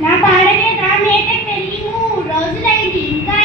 నా పాడనే నా మేక రోజులైంది. ఇంకా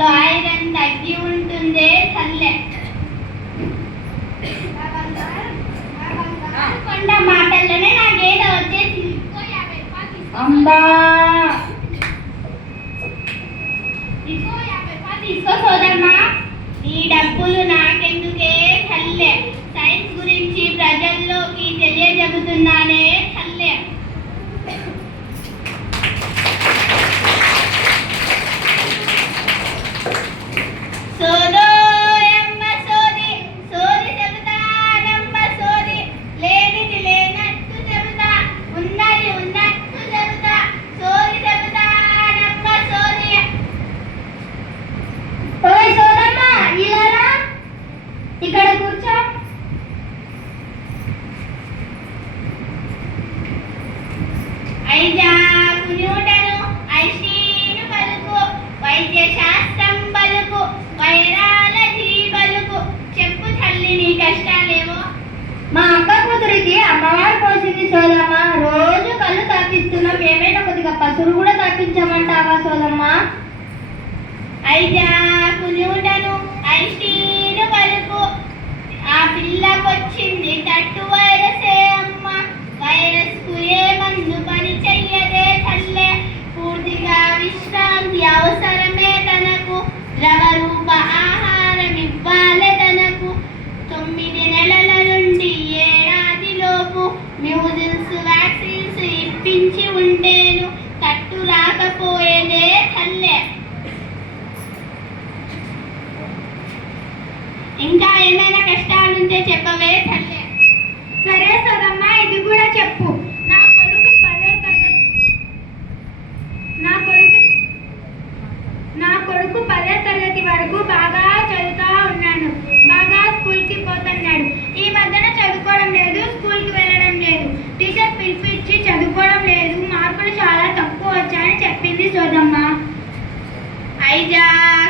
రక్తంలో ఐరన్ తగ్గి ఉంటుంది చల్లె. కొండ మాటల్లోనే నాకేదో వచ్చేసింది. అమ్మా ఈ డబ్బులు నాకెందుకే చల్లే? సైన్స్ గురించి ప్రజల్లోకి తెలియజెబుతున్నానే పట్టించమంటావా సోదమ్మా? అయితే ఆ పులి ఉండను ఐస్ పోయేదే పల్లె. ఇంకా ఏమైనా కష్టాలుంటే చెప్పవే తల్లే సరే సోదమ్మ ఇది కూడా చెప్పు. నా కొడుకు పదో తరగతి నా కొడుకు నా కొడుకు పదో తరగతి వరకు బాగా చదువుతా ఉన్నాడు. బాగా స్కూల్కి పోతున్నాడు. ఈ మధ్యన చదువుకోవడం లేదు స్కూల్కి చూద్దామా ఐజాక్.